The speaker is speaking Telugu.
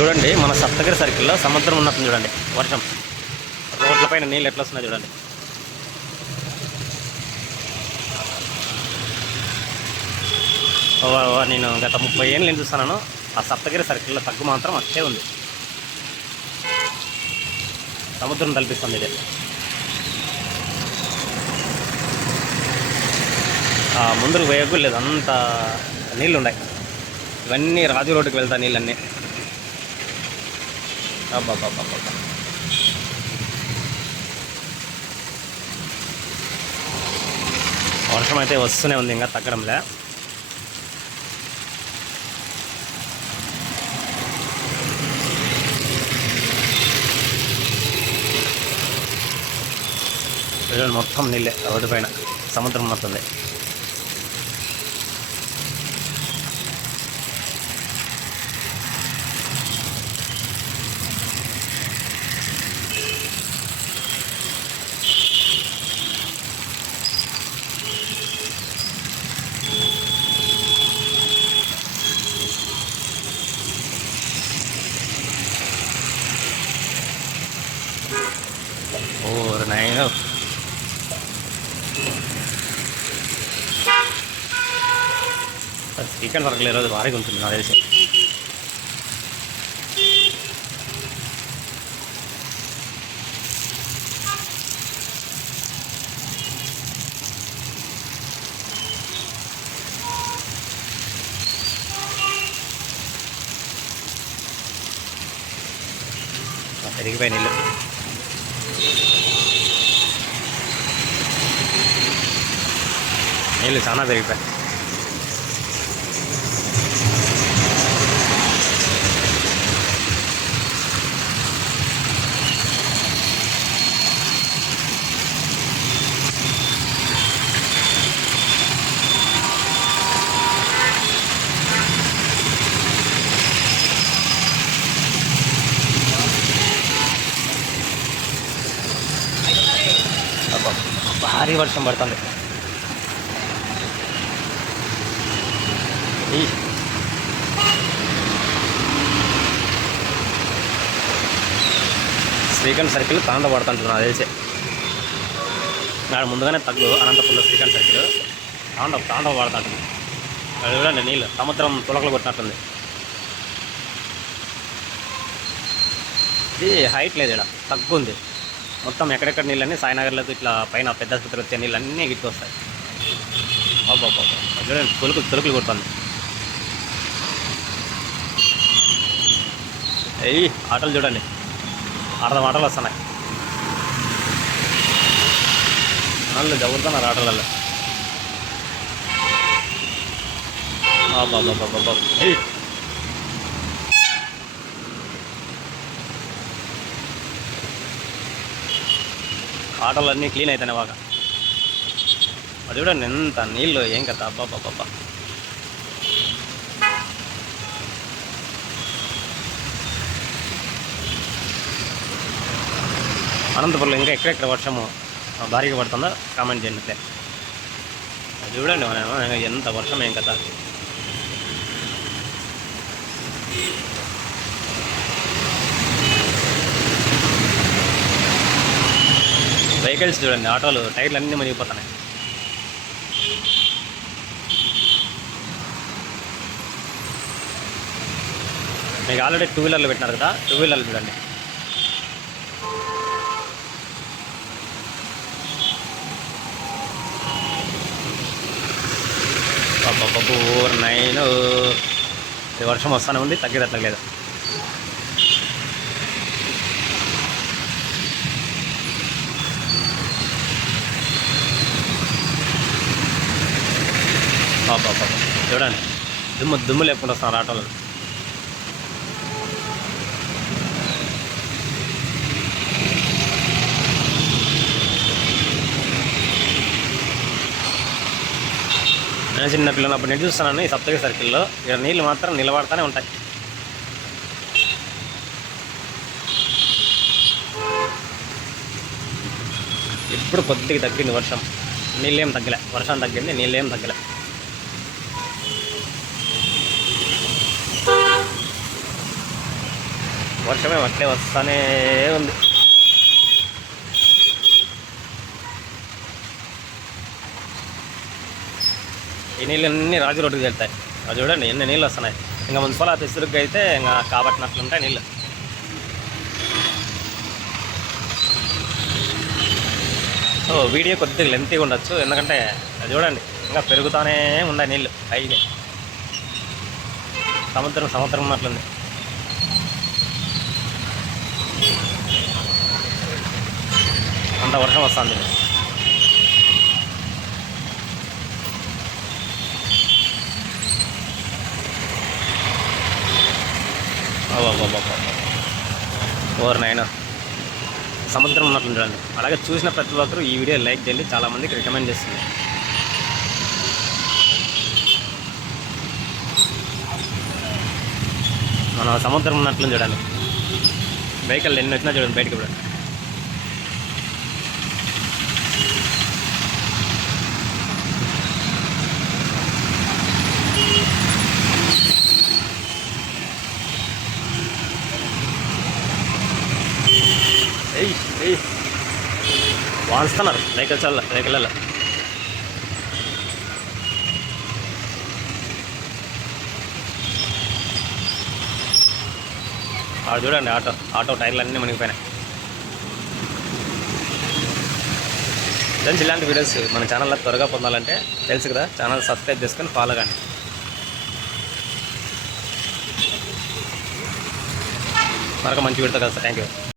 చూడండి మన సప్తగిరి సర్కిల్లో సముద్రం ఉన్నట్టు చూడండి వర్షం. రోడ్ల పైన నీళ్ళు ఎట్లా వస్తున్నాయి చూడండి. నేను గత ముప్పై ఏళ్ళు నేను చూస్తున్నాను. ఆ సప్తగిరి సర్కిల్లో తగ్గు మాత్రం అట్టే ఉంది. సముద్రం తలపిస్తుంది ఇది. ఆ ముందుకు వేయకు లేదు అంత నీళ్ళు ఉన్నాయి ఇవన్నీ రాజు రోడ్డుకి వెళ్తా నీళ్ళన్నీ. అబ్బాబ్బాబ్బా వర్షం అయితే వస్తూనే ఉంది ఇంకా తగ్గడంలే. మొత్తం నీళ్ళే రోడ్డు పైన సముద్రం మొత్తం ఓ నైన్ చికెన్ వరకు ఈరోజు భారీగా ఉంటుంది నాకు తెలిసి పెరిగిపోయి నీళ్ళు இல்லை தானாக தெரிவிப்பேன் భారీ వర్షం పడుతుంది. శ్రీకాంత్ సర్కిల్ తాండ పడుతుంటుంది నాకు తెలిసి. నాడు ముందుగానే తగ్గు అనంతపురంలో శ్రీకాంత్ సర్కిల్. తాండవ తాండవ పడుతుంటుంది. అది కూడా నీళ్ళు. సముద్రం తులకలు కొట్టినట్టుంది. ఇది హైట్ లేదు ఇక్కడ. తగ్గుంది. మొత్తం ఎక్కడెక్కడ నీళ్ళన్నీ సాయినగర్లకు ఇట్లా పైన పెద్ద ఆసుపత్రి వచ్చే నీళ్ళన్నీ గిట్టు వస్తాయి. బాబా చూడండి తొలుకులు తొలుకులు కొడుతుంది. అయ్యి ఆటలు చూడండి. అర్ధం ఆటలు వస్తున్నాయి. వాళ్ళు జరుగుతున్నారు ఆటలలో బాబా బాబా బాబా అన్నీ క్లీన్ అవుతాయి బాగా. అది చూడండి ఎంత నీళ్ళు ఏం కదా అబ్బా బాబా అనంతపురంలో ఇంకా ఎక్కడెక్కడ వర్షము భారీగా పడుతుందో కామెంట్ చేయండి అట్లే. అది చూడండి మనం ఎంత వర్షం ఏం కదా వెహికల్స్ చూడండి ఆటోలు టైర్లు అన్నీ మునిగిపోతున్నాయి. మీకు ఆల్రెడీ టూ వీలర్లు పెట్టినారు కదా టూ వీలర్లు చూడండి. బాబు నైన్. వర్షం వస్తూనే ఉంది తగ్గేదట్లేదు బాబా బాబా చూడండి. దుమ్ము దుమ్ము లేకుండా వస్తున్నారు ఆటోలో. నేను చిన్న పిల్లనప్పుడు నేను చూస్తున్నాను ఈ సప్తగిరి సర్కిల్లో. ఇక్కడ నీళ్ళు మాత్రం నిలబడతానే ఉంటాయి. ఇప్పుడు కొద్దిగా తగ్గింది వర్షం. నీళ్ళేం తగ్గలే. వర్షం తగ్గింది నీళ్ళేం తగ్గలే. వర్షమే అట్లే వస్తానే ఉంది. ఈ నీళ్ళన్నీ రాజు రోడ్డుకి వెళ్తాయి అది చూడండి ఎన్ని నీళ్ళు వస్తున్నాయి. ఇంకా మున్సిపల్ ఆఫీస్ తిరుగు అయితే ఇంకా కాబట్టినట్లుంటాయి నీళ్ళు. సో వీడియో కొద్దిగా లెంతీగా ఉండొచ్చు. ఎందుకంటే అది చూడండి ఇంకా పెరుగుతానే ఉన్నాయి నీళ్ళు హైగా సముద్రం సముద్రం ఉన్నట్లుంది. అంత వర్షం వస్తుంది. ఓవర్ నైన్ సముద్రం ఉన్నట్లు చూడండి అలాగే చూసిన ప్రతి ఒక్కరు ఈ వీడియో లైక్ చేయండి. చాలామందికి రికమెండ్ చేస్తుంది. మన సముద్రం ఉన్నట్లు చూడండి. వెహికల్ ఎన్ని వచ్చినా చూడండి బయటకు కూడా. వాడుస్తున్నారు వెహికల్స్ చల్ల వెహికల్ ఆడ చూడండి ఆటో ఆటో టైర్లు అన్నీ మునిగిపోయినాయి. ఫ్రెండ్స్ ఇలాంటి వీడియోస్ మన ఛానల్లో త్వరగా పొందాలంటే తెలుసు కదా ఛానల్ సబ్స్క్రైబ్ చేసుకొని ఫాలో కానీ మరొక మంచి వీడితో కదా థ్యాంక్ యూ